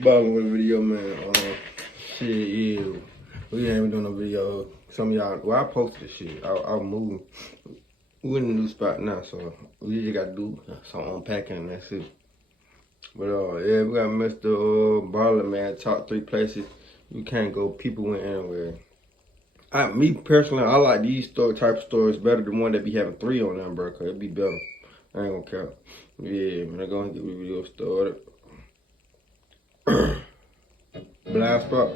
Balling with a video, man. Shit, yeah. We ain't even doing no video. Some of y'all, well, I posted this shit. I'll move. We're in a new spot now, so we just gotta do some unpacking and that's it. But yeah, we got Mr. BALLEN, man. Top 3 places you can't go. People went anywhere. Me personally, I like these type of stores better than one that be having 3 on them, bro. Cause it be better. I ain't gonna count. Yeah, man. I'm gonna get the video started. Blind spot.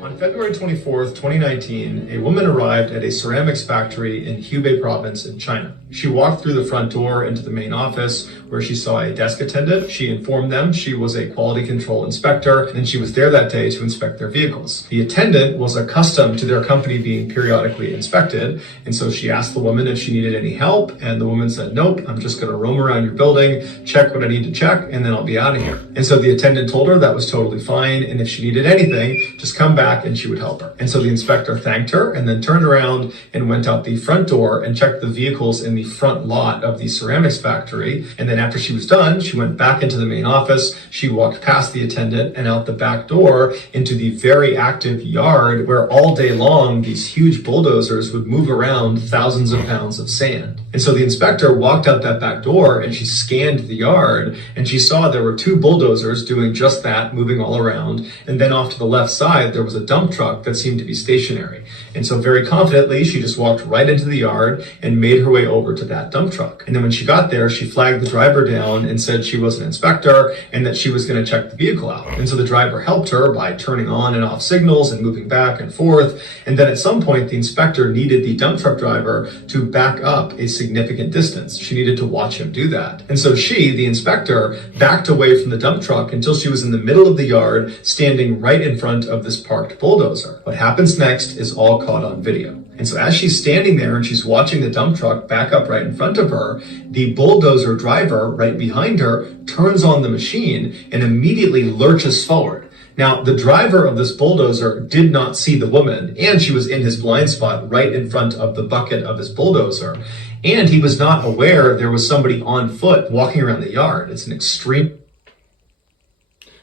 On February 24th, 2019, a woman arrived at a ceramics factory in Hubei province in China. She walked through the front door into the main office where she saw a desk attendant. She informed them she was a quality control inspector and she was there that day to inspect their vehicles. The attendant was accustomed to their company being periodically inspected, and so she asked the woman if she needed any help, and the woman said, "Nope, I'm just going to roam around your building, check what I need to check, and then I'll be out of here." And so the attendant told her that was totally fine, and if she needed anything, just come back and she would help her. And so the inspector thanked her and then turned around and went out the front door and checked the vehicles in the front lot of the ceramics factory. And then after she was done, she went back into the main office. She walked past the attendant and out the back door into the very active yard where all day long these huge bulldozers would move around thousands of pounds of sand. And so the inspector walked out that back door and she scanned the yard and she saw there were 2 bulldozers doing just that, moving all around. And then off to the left side, there was a dump truck that seemed to be stationary. And so very confidently, she just walked right into the yard and made her way over to that dump truck. And then when she got there, she flagged the driver down and said she was an inspector and that she was going to check the vehicle out. And so the driver helped her by turning on and off signals and moving back and forth. And then at some point, the inspector needed the dump truck driver to back up a significant distance. She needed to watch him do that. And so she, the inspector, backed away from the dump truck until she was in the middle of the yard, standing right in front of this parked bulldozer. What happens next is all caught on video. And so as she's standing there and she's watching the dump truck back up right in front of her, the bulldozer driver right behind her turns on the machine and immediately lurches forward. Now, the driver of this bulldozer did not see the woman, and she was in his blind spot right in front of the bucket of his bulldozer. And he was not aware there was somebody on foot walking around the yard. It's an extreme...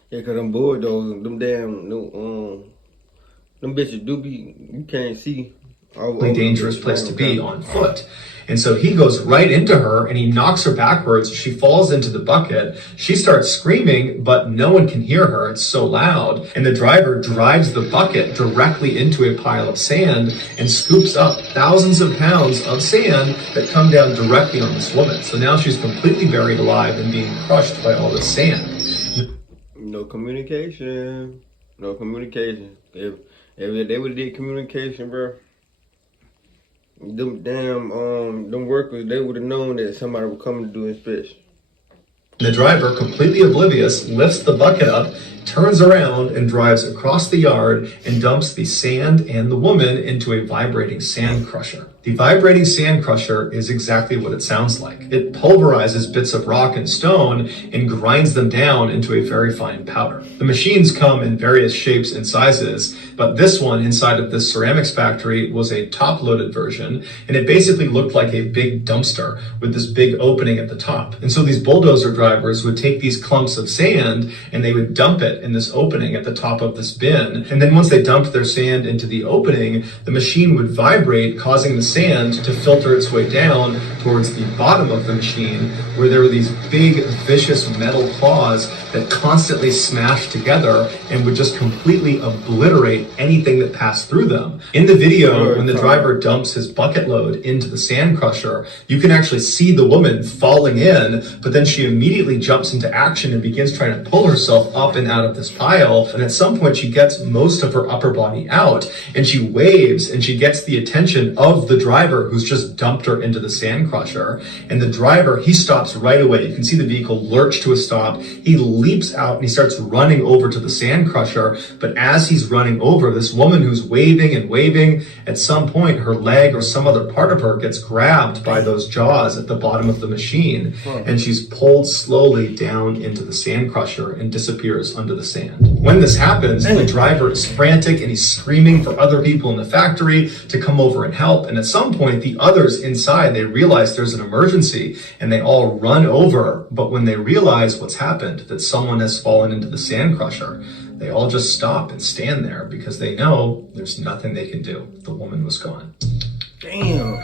Yeah, cause them bulldozers, them bitches do be, you can't see. Dangerous place to be on foot. And so he goes right into her and he knocks her backwards. She falls into the bucket. She starts screaming, but no one can hear her. It's so loud. And the driver drives the bucket directly into a pile of sand and scoops up thousands of pounds of sand that come down directly on this woman. So now she's completely buried alive and being crushed by all this sand. No communication. No communication. If they would have did communication, bro, them workers, they would have known that somebody would come to do inspection. The driver, completely oblivious, lifts the bucket up, turns around and drives across the yard and dumps the sand and the woman into a vibrating sand crusher. The vibrating sand crusher is exactly what it sounds like. It pulverizes bits of rock and stone and grinds them down into a very fine powder. The machines come in various shapes and sizes, but this one inside of this ceramics factory was a top-loaded version, and it basically looked like a big dumpster with this big opening at the top. And so these bulldozer drivers would take these clumps of sand and they would dump it in this opening at the top of this bin. And then once they dumped their sand into the opening, the machine would vibrate, causing the sand to filter its way down towards the bottom of the machine, where there were these big, vicious metal claws that constantly smashed together and would just completely obliterate anything that passed through them. In the video, when the driver dumps his bucket load into the sand crusher, you can actually see the woman falling in, but then she immediately jumps into action and begins trying to pull herself up and out of this pile. And at some point, she gets most of her upper body out, and she waves, and she gets the attention of the driver who's just dumped her into the sand crusher. And the driver, he stops right away. You can see the vehicle lurch to a stop. He leaps out and he starts running over to the sand crusher. But as he's running over, this woman who's waving and waving, at some point her leg or some other part of her gets grabbed by those jaws at the bottom of the machine, and she's pulled slowly down into the sand crusher and disappears under the sand. When this happens, the driver is frantic and he's screaming for other people in the factory to come over and help. And at some point, the others inside, they realize there's an emergency and they all run over. But when they realize what's happened, that someone has fallen into the sand crusher, they all just stop and stand there because they know there's nothing they can do. The woman was gone. Damn.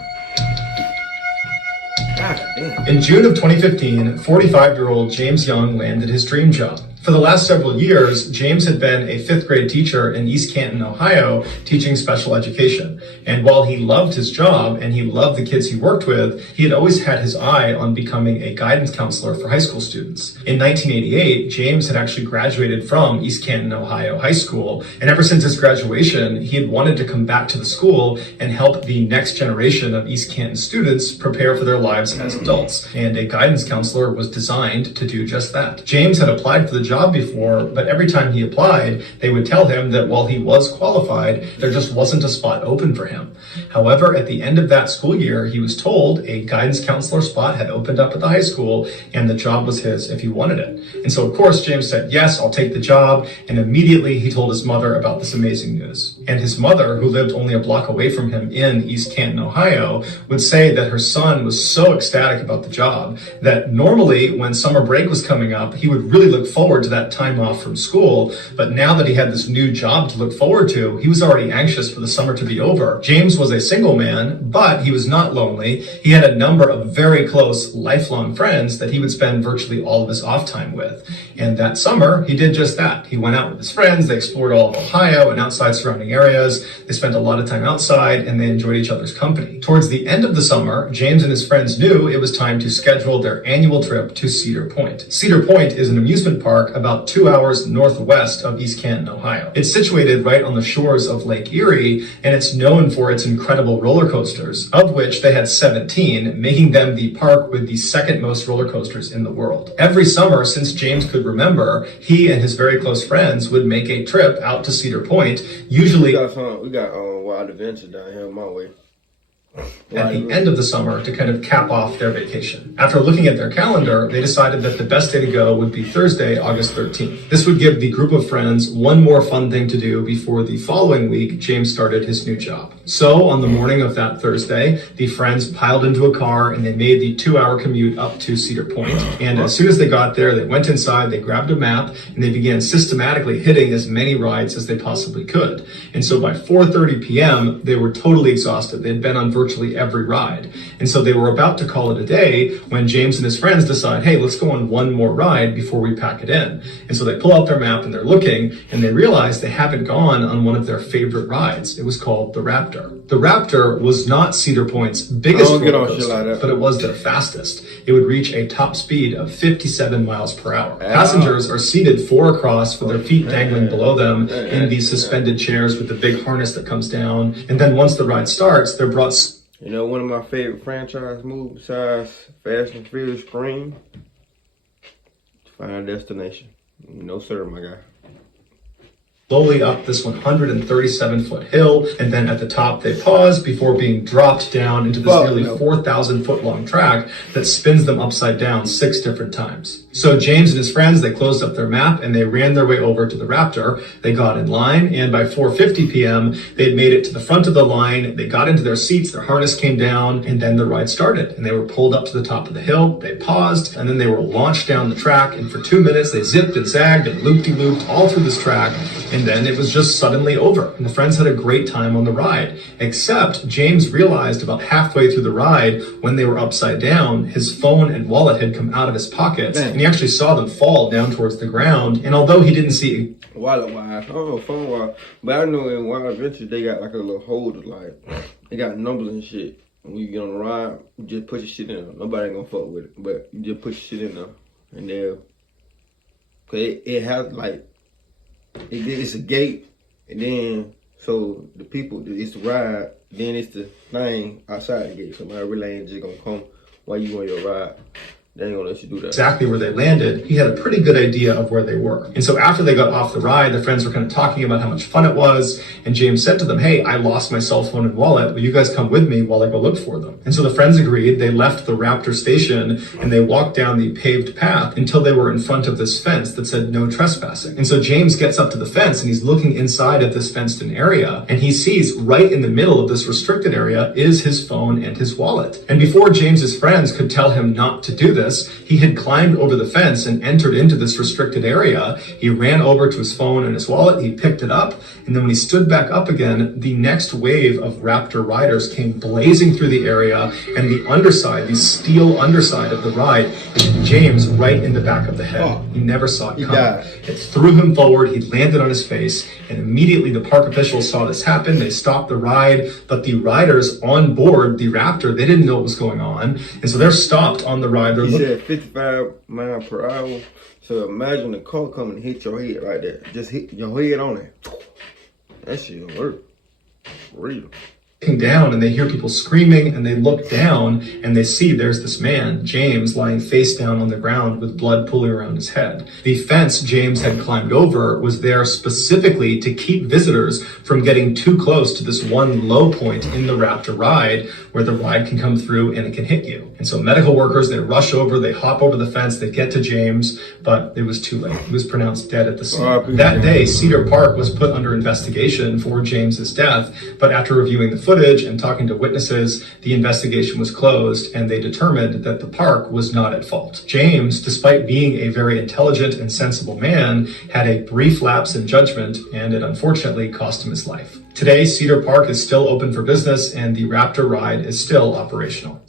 God damn. In June of 2015, 45-year-old James Young landed his dream job. For the last several years, James had been a 5th grade teacher in East Canton, Ohio, teaching special education. And while he loved his job and he loved the kids he worked with, he had always had his eye on becoming a guidance counselor for high school students. In 1988, James had actually graduated from East Canton, Ohio High School. And ever since his graduation, he had wanted to come back to the school and help the next generation of East Canton students prepare for their lives as adults. And a guidance counselor was designed to do just that. James had applied for the job before, but every time he applied, they would tell him that while he was qualified, there just wasn't a spot open for him. However, at the end of that school year, he was told a guidance counselor spot had opened up at the high school and the job was his if he wanted it. And so, of course, James said, yes, I'll take the job. And immediately he told his mother about this amazing news. And his mother, who lived only a block away from him in East Canton, Ohio, would say that her son was so ecstatic about the job that normally when summer break was coming up, he would really look forward to that time off from school. But now that he had this new job to look forward to, he was already anxious for the summer to be over. James was a single man, but he was not lonely. He had a number of very close, lifelong friends that he would spend virtually all of his off time with. And that summer, he did just that. He went out with his friends, they explored all of Ohio and outside surrounding areas. They spent a lot of time outside and they enjoyed each other's company. Towards the end of the summer, James and his friends knew it was time to schedule their annual trip to Cedar Point. Cedar Point is an amusement park about 2 hours northwest of East Canton, Ohio. It's situated right on the shores of Lake Erie, and it's known for its incredible roller coasters, of which they had 17, making them the park with the second most roller coasters in the world. Every summer, since James could remember, he and his very close friends would make a trip out to Cedar Point, usually We got Wild Adventure down here my way. at the end of the summer to kind of cap off their vacation. After looking at their calendar, they decided that the best day to go would be Thursday, August 13th. This would give the group of friends one more fun thing to do before the following week James started his new job. So on the morning of that Thursday, the friends piled into a car and they made the 2-hour commute up to Cedar Point. And as soon as they got there, they went inside, they grabbed a map, and they began systematically hitting as many rides as they possibly could. And so by 4:30 p.m., they were totally exhausted. They'd been on virtually every ride. And so they were about to call it a day when James and his friends decide, hey, let's go on one more ride before we pack it in. And so they pull out their map and they're looking and they realize they haven't gone on one of their favorite rides. It was called the Raptor. The Raptor was not Cedar Point's biggest roller coaster, but it was their fastest. It would reach a top speed of 57 miles per hour. Passengers are seated 4 across with their feet dangling below them in these suspended chairs with the big harness that comes down. And then once the ride starts, they're brought... You know, one of my favorite franchise movies besides Fast and Furious Scream, Final Destination. No sir, my guy. Slowly up this 137-foot hill, and then at the top they pause before being dropped down into this nearly 4,000-foot long track that spins them upside down 6 different times. So James and his friends, they closed up their map and they ran their way over to the Raptor. They got in line, and by 4:50 p.m., they had made it to the front of the line. They got into their seats, their harness came down, and then the ride started. And they were pulled up to the top of the hill, they paused, and then they were launched down the track. And for 2 minutes, they zipped and zagged and looped-de-looped all through this track. And then it was just suddenly over. And the friends had a great time on the ride. Except James realized about halfway through the ride, when they were upside down, his phone and wallet had come out of his pockets. And he actually saw them fall down towards the ground. And although he didn't see... Wallet-wise, phone wise. But I know in Wild Adventure, they got like a little holder, like, they got numbers and shit. When you get on the ride, you just put your shit in there. Nobody ain't gonna fuck with it. But you just put your shit in there. And they'll... Cause it has like... It's a gate, and then so the people, it's the ride, then it's the thing outside the gate. Somebody really ain't just gonna come while you on your ride. They ain't gonna let you do that. Exactly where they landed, he had a pretty good idea of where they were. And so after they got off the ride, the friends were kind of talking about how much fun it was. And James said to them, hey, I lost my cell phone and wallet. Will you guys come with me while I go look for them? And so the friends agreed. They left the Raptor station and they walked down the paved path until they were in front of this fence that said no trespassing. And so James gets up to the fence and he's looking inside of this fenced-in area, and he sees right in the middle of this restricted area is his phone and his wallet. And before James's friends could tell him not to do this, he had climbed over the fence and entered into this restricted area. He ran over to his phone and his wallet, he picked it up, and then when he stood back up again, the next wave of Raptor riders came blazing through the area, and the underside, the steel underside of the ride, hit James right in the back of the head. Oh, he never saw it he coming. died. It threw him forward, he landed on his face, and immediately the park officials saw this happen. They stopped the ride, but the riders on board the Raptor, they didn't know what was going on, and so they're stopped on the ride. They're He looking. said 55 miles per hour. So imagine the car coming and hit your head like that. Just hit your head on it. That shit will work. For real. Down, and they hear people screaming, and they look down and they see there's this man, James, lying face down on the ground with blood pooling around his head. The fence James had climbed over was there specifically to keep visitors from getting too close to this one low point in the Raptor ride where the ride can come through and it can hit you. And so medical workers, they rush over, they hop over the fence, they get to James, but it was too late. He was pronounced dead at the scene. That day, Cedar Park was put under investigation for James's death, but after reviewing the footage and talking to witnesses, the investigation was closed and they determined that the park was not at fault. James, despite being a very intelligent and sensible man, had a brief lapse in judgment, and it unfortunately cost him his life. Today, Cedar Park is still open for business and the Raptor ride is still operational.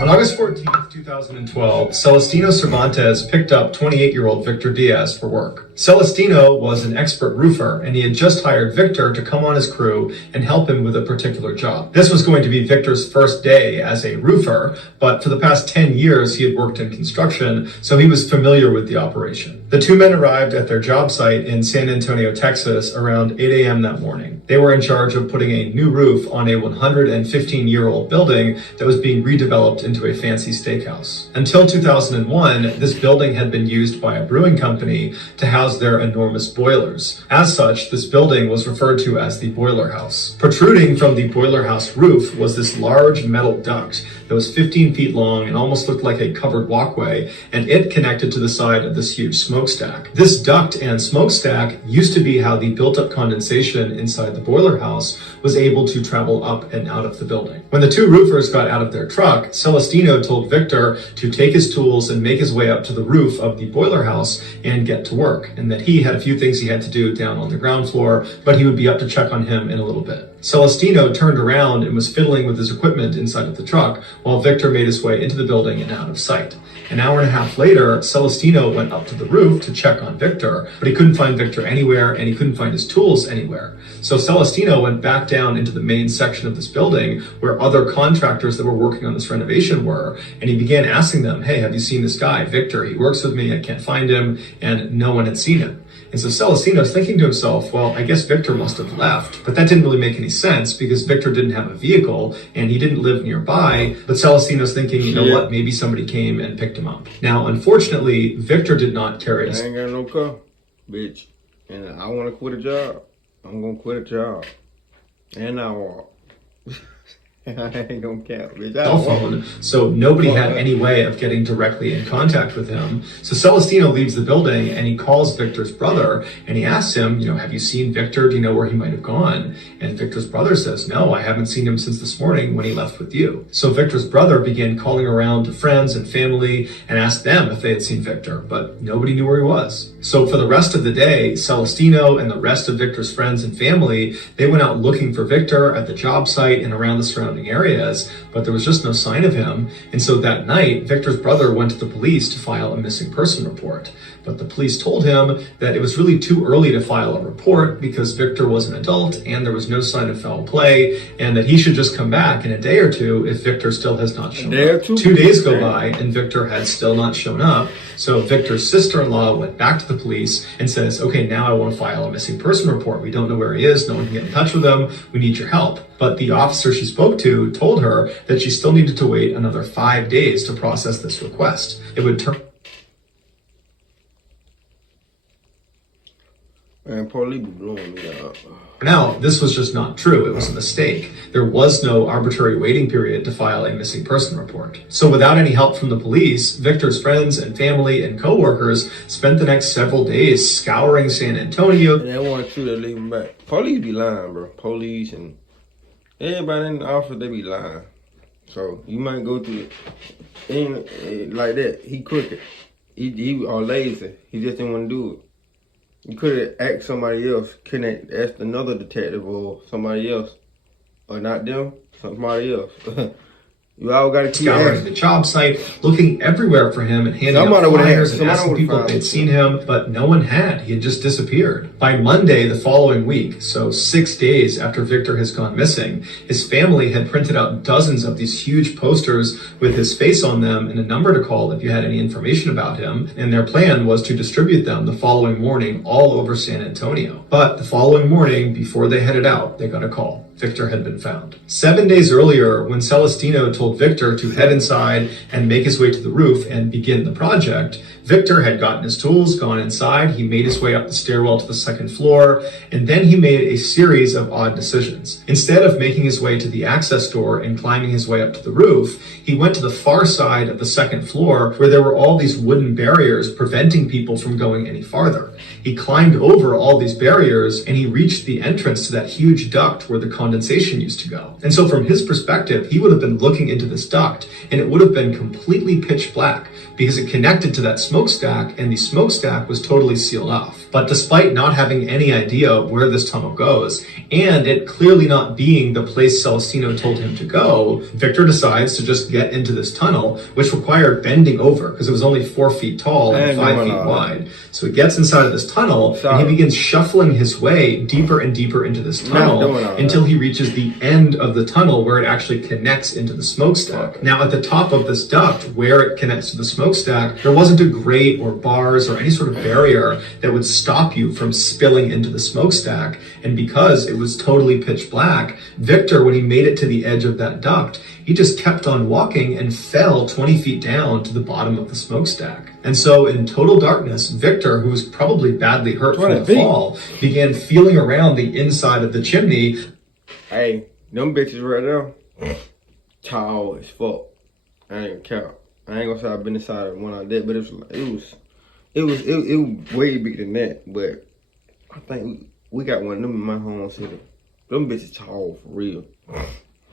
On August 14th, 2012, Celestino Cervantes picked up 28-year-old Victor Diaz for work. Celestino was an expert roofer, and he had just hired Victor to come on his crew and help him with a particular job. This was going to be Victor's first day as a roofer, but for the past 10 years he had worked in construction, so he was familiar with the operation. The two men arrived at their job site in San Antonio, Texas around 8 a.m. that morning. They were in charge of putting a new roof on a 115-year-old building that was being redeveloped into a fancy steakhouse. Until 2001, this building had been used by a brewing company to house their enormous boilers. As such, this building was referred to as the boiler house. Protruding from the boiler house roof was this large metal duct that was 15 feet long and almost looked like a covered walkway, and it connected to the side of this huge smokestack. This duct and smokestack used to be how the built-up condensation inside the boiler house was able to travel up and out of the building. When the two roofers got out of their truck, Celestino told Victor to take his tools and make his way up to the roof of the boiler house and get to work, and that he had a few things he had to do down on the ground floor, but he would be up to check on him in a little bit. Celestino turned around and was fiddling with his equipment inside of the truck while Victor made his way into the building and out of sight. An hour and a half later, Celestino went up to the roof to check on Victor, but he couldn't find Victor anywhere and he couldn't find his tools anywhere. So Celestino went back down into the main section of this building where other contractors that were working on this renovation were, and he began asking them, hey, have you seen this guy, Victor? He works with me, I can't find him, and no one had seen him. And so Celestino's thinking to himself, well, I guess Victor must have left. But that didn't really make any sense because Victor didn't have a vehicle and he didn't live nearby. But Celestino's thinking, you know what, maybe somebody came and picked him up. Now, unfortunately, Victor did not carry I ain't got no car, bitch. And I want to quit a job. I'm going to quit a job. And I walk. I ain't gonna count, bitch. cell phone, so nobody had any way of getting directly in contact with him. So Celestino leaves the building and he calls Victor's brother and he asks him, you know, have you seen Victor? Do you know where he might have gone? And Victor's brother says, no, I haven't seen him since this morning when he left with you. So Victor's brother began calling around to friends and family and asked them if they had seen Victor, but nobody knew where he was. So for the rest of the day, Celestino and the rest of Victor's friends and family, they went out looking for Victor at the job site and around the surrounding areas, but there was just no sign of him. And so that night, Victor's brother went to the police to file a missing person report. But the police told him that it was really too early to file a report because Victor was an adult and there was no sign of foul play, and that he should just come back in a day or two if Victor still has not shown up. 2 days go by and Victor had still not shown up. So Victor's sister-in-law went back to the police and says, okay, now I want to file a missing person report. We don't know where he is. No one can get in touch with him. We need your help. But the officer she spoke to told her that she still needed to wait another 5 days to process this request. It would turn. Man, police be blowing me up. Now, this was just not true. It was a mistake. There was no arbitrary waiting period to file a missing person report. So without any help from the police, Victor's friends and family and co-workers spent the next several days scouring San Antonio. And they want you to leave him back. Police be lying, bro. Police and everybody in the office, they be lying. So you might go through it. Ain't like that. He crooked. He all lazy. He just didn't want to do it. You could have asked somebody else. Couldn't have asked another detective or somebody else. Or not them, somebody else. You all got to keep scouring the job site, looking everywhere for him and handing out flyers and asking people if they'd seen him, but no one had. He had just disappeared. By Monday the following week, so 6 days after Victor has gone missing, his family had printed out dozens of these huge posters with his face on them and a number to call if you had any information about him, and their plan was to distribute them the following morning all over San Antonio. But the following morning, before they headed out, they got a call. Victor had been found. 7 days earlier, when Celestino told Victor to head inside and make his way to the roof and begin the project, Victor had gotten his tools, gone inside, he made his way up the stairwell to the second floor, and then he made a series of odd decisions. Instead of making his way to the access door and climbing his way up to the roof, he went to the far side of the second floor where there were all these wooden barriers preventing people from going any farther. He climbed over all these barriers and he reached the entrance to that huge duct where the condensation used to go. And so from his perspective, he would have been looking into this duct and it would have been completely pitch black because it connected to that smokestack and the smokestack was totally sealed off. But despite not having any idea where this tunnel goes and it clearly not being the place Celestino told him to go, Victor decides to just get into this tunnel, which required bending over because it was only 4 feet tall and 5 feet wide. So he gets inside of this tunnel and he begins shuffling his way deeper and deeper into this tunnel until he reaches the end of the tunnel where it actually connects into the smokestack. Now at the top of this duct where it connects to the smokestack, there wasn't a grate or bars or any sort of barrier that would stop you from spilling into the smokestack. And because it was totally pitch black, Victor, when he made it to the edge of that duct, he just kept on walking and fell 20 feet down to the bottom of the smokestack. And so in total darkness, Victor, who was probably badly hurt from the fall, began feeling around the inside of the chimney. Hey, them bitches right there, tall as fuck. I ain't gonna count. I ain't gonna say I've been inside of one like that, but it was way bigger than that. But I think we got one of them in my home city. Them bitches tall for real.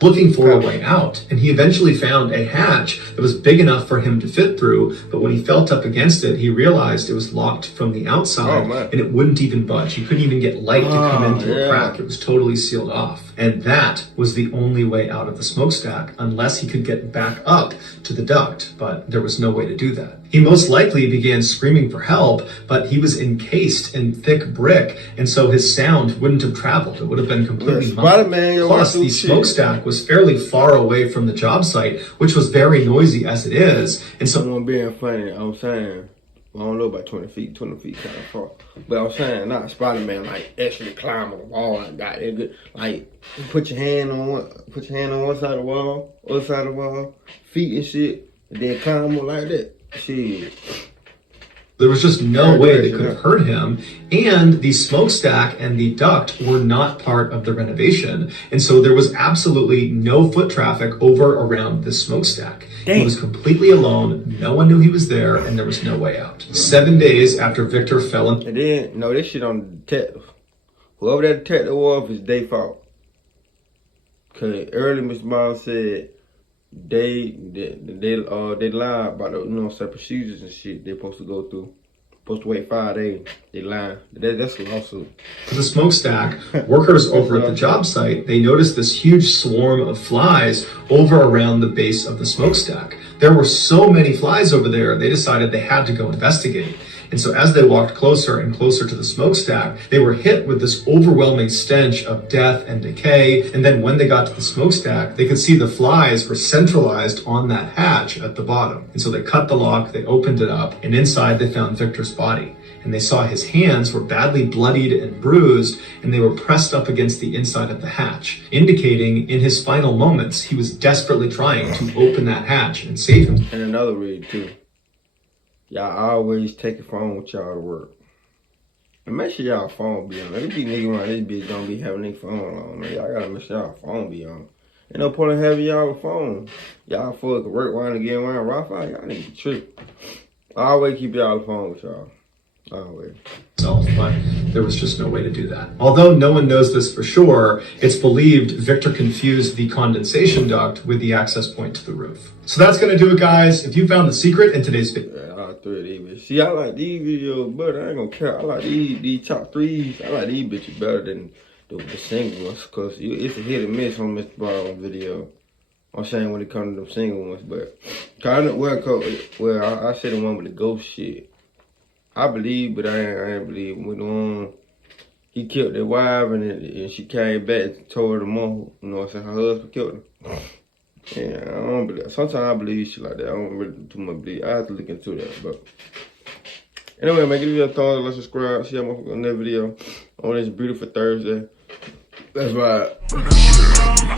Looking for a way out, and he eventually found a hatch that was big enough for him to fit through, but when he felt up against it, he realized it was locked from the outside, and it wouldn't even budge. He couldn't even get light to come in through a crack. It was totally sealed off. And that was the only way out of the smokestack, unless he could get back up to the duct, but there was no way to do that. He most likely began screaming for help, but he was encased in thick brick, and so his sound wouldn't have traveled. It would have been completely muffled. Plus, the smokestack was fairly far away from the job site, which was very noisy as it is. And so, I'm being funny, I'm saying, I don't know about 20 feet kind of far. But I'm saying, not Spider-Man, like, actually climb on the wall and got it good. Like, put your hand on one side of the wall, other side of the wall, feet and shit, and then climb on like that. Shit. There was just no way they could have hurt him. And the smokestack and the duct were not part of the renovation. And so there was absolutely no foot traffic over around the smokestack. He was completely alone. No one knew he was there, and there was no way out. 7 days after Victor fell in. And then, no, this shit on the detective. Whoever that detective was, it's their fault. Cause early Mr. Miles said they lied about the set procedures and shit they're supposed to go through. Supposed to wait 5 days. They lied. That's a lawsuit. The smokestack, workers over at the job site, they noticed this huge swarm of flies over around the base of the smokestack. There were so many flies over there, they decided they had to go investigate. And so as they walked closer and closer to the smokestack, they were hit with this overwhelming stench of death and decay. And then when they got to the smokestack, they could see the flies were centralized on that hatch at the bottom. And so they cut the lock, they opened it up, and inside they found Victor's body. And they saw his hands were badly bloodied and bruised, and they were pressed up against the inside of the hatch, indicating in his final moments he was desperately trying to open that hatch and save him. And another read too. Y'all always take a phone with y'all to work. And make sure y'all phone be on. Every nigga around this bitch don't be having their phone on. Man, y'all gotta make sure y'all phone be on. Ain't no point in having y'all phone. Y'all fuck work around again around Wi-Fi. Y'all need to trip. Always keep y'all phone with y'all. Always. But there was just no way to do that. Although no one knows this for sure, it's believed Victor confused the condensation duct with the access point to the roof. So that's gonna do it, guys. If you found the secret in today's video. Yeah, all three of these bitches. See, I like these videos, but I ain't gonna care. I like these top threes. I like these bitches better than the single ones, cause it's a hit and miss on Mr. Brown video. I'm saying when it comes to them single ones, but I said the one with the ghost shit. I believe, but I ain't believe. With the one, he killed their wife and she came back and told her the mom, you know what I'm saying, her husband killed her. Yeah, I don't believe. Sometimes I believe shit like that. I don't really too much believe. I have to look into that, but anyway, man, give me a thumbs up, let's subscribe, see y'all on that video on this beautiful Thursday. That's right.